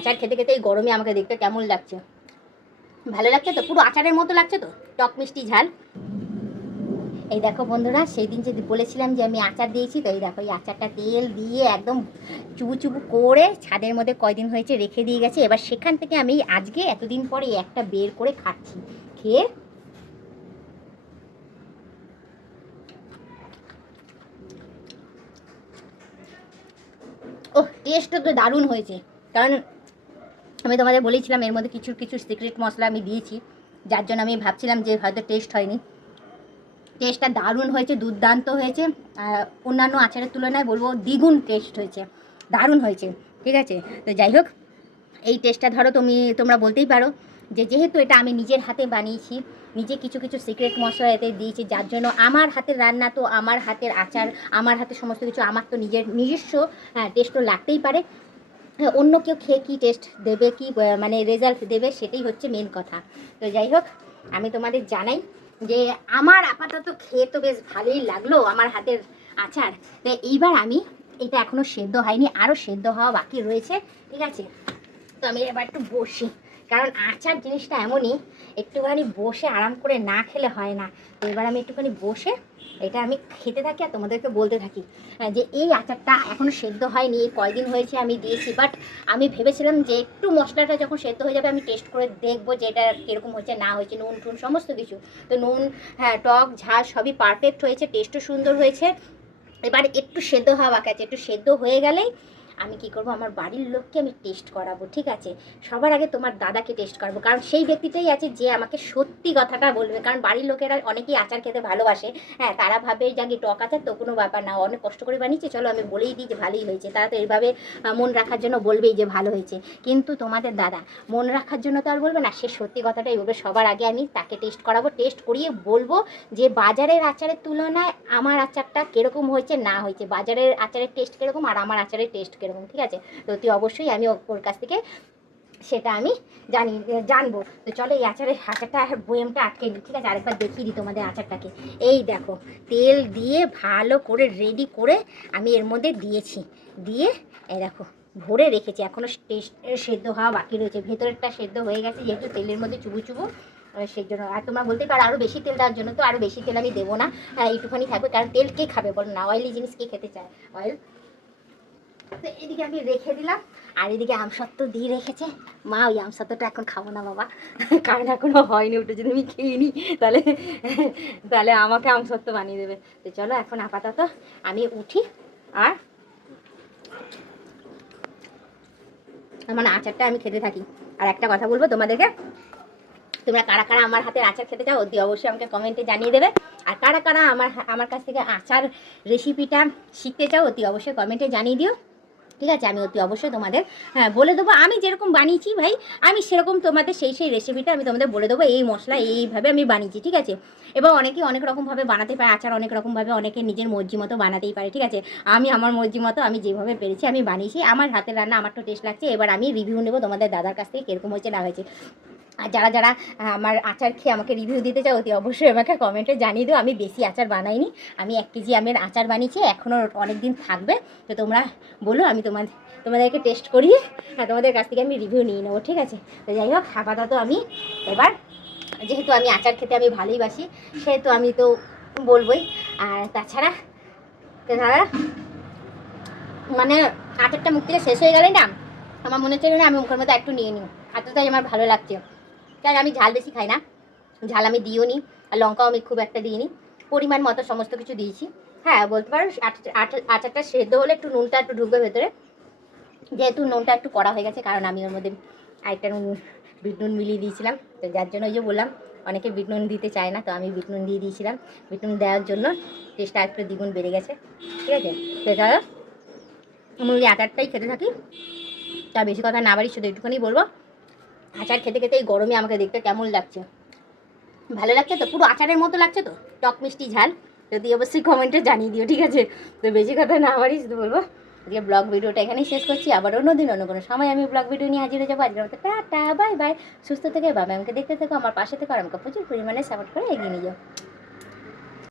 আচার খেতে খেতে এই গরমে আমাকে দেখতে কেমন লাগছে, ভালো লাগছে তো? পুরো আচারের মতো লাগছে তো, টক মিষ্টি ঝাল। এই দেখো বন্ধুরা, সেই দিন যদি বলেছিলাম যে আমি আচার দিয়েছি, তো এই দেখো এই আচারটা তেল দিয়ে একদম চুবু চুবু করে ছাদের মধ্যে কয়দিন হয়েছে রেখে দিয়ে গেছে। এবার সেখান থেকে আমি আজকে এতদিন পরে একটা বের করে খাচ্ছি। খেয়ে ও টেস্টটা তো দারুণ হয়েছে, কারণ আমি তোমাদের বলেছিলাম এর মধ্যে কিছু কিছু সিক্রেট মশলা আমি দিয়েছি, যার জন্য আমি ভাবছিলাম যে হয়তো টেস্ট হয়নি। টেস্টটা দারুণ হয়েছে, দুর্দান্ত হয়েছে। অন্যান্য আচারের তুলনায় বলবো দ্বিগুণ টেস্ট হয়েছে, দারুণ হয়েছে। ঠিক আছে, তো যাই হোক, এই টেস্টটা ধরো তোমরা বলতেই পারো যে যেহেতু এটা আমি নিজের হাতে বানিয়েছি, নিজে কিছু কিছু সিক্রেট মশলা এতে দিয়েছি, যার জন্য আমার হাতের রান্না তো আমার হাতের আচার, আমার হাতে সমস্ত কিছু, আমার তো নিজস্ব টেস্ট তো লাগতেই পারে। অন্য কেউ খেয়ে কী টেস্ট দেবে, কি মানে রেজাল্ট দেবে, সেটাই হচ্ছে মেন কথা। তো যাই হোক, আমি তোমাদের জানাই যে আমার আপাতত খেয়ে তো বেশ ভালোই লাগলো আমার হাতের আচার। তো এইবার আমি, এটা এখনও সেদ্ধ হয়নি, আরও সেদ্ধ হওয়া বাকি রয়েছে। ঠিক আছে, তো আমি এবার একটু বসি, কারণ আচার জিনিসটা এমনই, একটুখানি বসে আরাম করে না খেলে হয় না। তো এবার আমি একটুখানি বসে এটা আমি খেতে থাকি আর তোমাদেরকে বলতে থাকি যে এই আচারটা এখনও সেদ্ধ হয়নি, এই কয়দিন হয়েছে আমি দিয়েছি। বাট আমি ভেবেছিলাম যে একটু মশলাটা যখন সেদ্ধ হয়ে যাবে আমি টেস্ট করে দেখবো যে এটা কীরকম হয়েছে না হয়েছে, নুন টুন সমস্ত কিছু। তো নুন, হ্যাঁ, টক ঝাল সবই পারফেক্ট হয়েছে, টেস্টও সুন্দর হয়েছে। এবার একটু সেদ্ধ হওয়া বাকি আছে, একটু সেদ্ধ হয়ে গেলেই আমি কি করব, আমার বাড়ির লোককে আমি টেস্ট করাবো। ঠিক আছে, সবার আগে তোমার দাদাকে টেস্ট করাবো, কারণ সেই ব্যক্তিটাই আছে যে আমাকে সত্যি কথাটা বলবে। কারণ বাড়ির লোকেরা অনেকেই আচার খেতে ভালোবাসে, হ্যাঁ, তারা ভাবে যে টক আচার তো কোনো ব্যাপার না, অনেক কষ্ট করে বানিয়েছে, চলো আমি বলেই দিই যে ভালোই হয়েছে। তারা তো এইভাবে মন রাখার জন্য বলবেই যে ভালো হয়েছে। কিন্তু তোমাদের দাদা মন রাখার জন্য তো আর বলবে না, সে সত্যি কথাটাই বলবে। সবার আগে আমি তাকে টেস্ট করাবো, টেস্ট করিয়ে বলবো যে বাজারের আচারের তুলনায় আমার আচারটা কীরকম হয়েছে না হয়েছে, বাজারের আচারের টেস্ট কীরকম আর আমার আচারের টেস্ট কীরকম। ঠিক আছে, তো তুই অবশ্যই আমি ওর কাছ থেকে সেটা আমি জানবো। তো চলো এই আচারটা বয়ামটা আটকে নিই। ঠিক আছে, আরেকবার দেখিয়ে দিই তোমাদের আচারটাকে। এই দেখো, তেল দিয়ে ভালো করে রেডি করে আমি এর মধ্যে দিয়েছি, দিয়ে এই দেখো ভরে রেখেছি। এখনও টেস্ট সেদ্ধ হওয়া বাকি রয়েছে, ভেতরেরটা সেদ্ধ হয়ে গেছে যেহেতু তেলের মধ্যে চুবু চুবু, সেই জন্য। আর তোমরা বলতে পারো আরও বেশি তেল দেওয়ার জন্য, তো আরও বেশি তেল আমি দেবো না, এইটুখানি থাকবে। কারণ তেল কে খাবে বলো না, অয়েলি জিনিস কে খেতে চায়, অয়েল। তো এদিকে আমি রেখে দিলাম, আর এদিকে আমসত্ত্ব দিয়ে রেখেছে মা। ওই আমসত্ত্বটা এখন খাবো না বাবা, কারণ এখনও হয়নি, ওটা যদি আমি খেয়ে নিই তাহলে তাহলে আমাকে আমসত্ত্ব বানিয়ে দেবে। তো চলো এখন আপাতত আমি উঠি, আর আমার আচারটা আমি খেতে থাকি। আর একটা কথা বলবো তোমাদেরকে, তোমরা কারা কারা আমার হাতের আচার খেতে চাও অতি অবশ্যই আমাকে কমেন্টে জানিয়ে দেবে। আর কারা কারা আমার কাছ থেকে আচার রেসিপিটা শিখতে চাও অতি অবশ্যই কমেন্টে জানিয়ে দিও। ঠিক আছে, আমি অতি অবশ্যই তোমাদের বলে দেবো। আমি যেরকম বানিয়েছি ভাই, আমি সেরকম তোমাদের সেই রেসিপিটা আমি তোমাদের বলে দেবো, এই মশলা এইভাবে আমি বানিয়েছি। ঠিক আছে, এবং অনেকেই অনেক রকমভাবে বানাতে পারে আচার, অনেক রকমভাবে অনেকে নিজের মর্জি মতো বানাতেই পারে। ঠিক আছে, আমি আমার মর্জি মতো আমি যেভাবে পেরেছি আমি বানিয়েছি, আমার হাতের রান্না আমার তো টেস্ট লাগছে। এবার আমি রিভিউ নেবো তোমাদের দাদার কাছ থেকে কীরকম হয়েছে না হয়েছে। আর যারা যারা আমার আচার খেয়ে আমাকে রিভিউ দিতে চাও অতি অবশ্যই আমাকে কমেন্টে জানিয়ে দিও। আমি বেশি আচার বানাইনি, আমি 1 কেজি আমের আচার বানিয়েছি, এখনও অনেক দিন থাকবে। তো তোমরা বলো, আমি তোমাদেরকে টেস্ট করিয়ে তোমাদের কাছ থেকে আমি রিভিউ নিয়ে নেবো। ঠিক আছে, তো যাই হোক, আপাতত আমি এবার, যেহেতু আমি আচার খেতে আমি ভালোইবাসি, সেহেতু আমি তো বলবোই। আর তাছাড়া মানে আচারটা মুখ থেকে শেষ হয়ে গেলেই না আমার মনে হচ্ছে না আমি মুখের মধ্যে একটু নিয়ে নিই, এতটাই আমার ভালো লাগছে। তাই আমি ঝাল বেশি খাই না, ঝাল আমি দিও নি, আর লঙ্কাও আমি খুব একটা দিইনি, পরিমাণ মতো সমস্ত কিছু দিয়েছি। হ্যাঁ, বলতে পারো আচারটা সেদ্ধ হলে একটু নুনটা একটু ঢুকবে ভেতরে, যেহেতু নুনটা একটু কড়া হয়ে গেছে, কারণ আমি ওর মধ্যে আরেকটা বিট নুন মিলিয়ে দিয়েছিলাম। তো যার জন্য ওই যে বললাম অনেকে বিট নুন দিতে চায় না, তো আমি বিট নুন দিয়ে দিয়েছিলাম। বিট নুন দেওয়ার জন্য টেস্টটা একটু দ্বিগুণ বেড়ে গেছে। ঠিক আছে, সেটা আমি ওই আচারটাই খেতে থাকি। তা বেশি কথা না বাড়ি, শুধু একটুখানি বলবো, আচার খেতে খেতে এই গরমে আমাকে দেখতে কেমন লাগছে, ভালো লাগছে তো? পুরো আচারের মতো লাগছে তো, টক মিষ্টি ঝাল? যদি অবশ্যই কমেন্টে জানিয়ে দিও। ঠিক আছে, তো বেশি কথা না বাড়ি, শুধু বলবো আজকে ব্লগ ভিডিওটা এখানেই শেষ করছি। আবার অন্যদিন অন্য কোনো সময় আমি ব্লগ ভিডিও নিয়ে হাজির হয়ে যাবো। আজকের মতো টাটা, বাই বাই, সুস্থ থেকে বাবা আমাকে দেখতে থেকো, আমার পাশে থেকো, আর আমাকে প্রচুর পরিমাণে সাপোর্ট করে এগিয়ে নিয়ে যাও।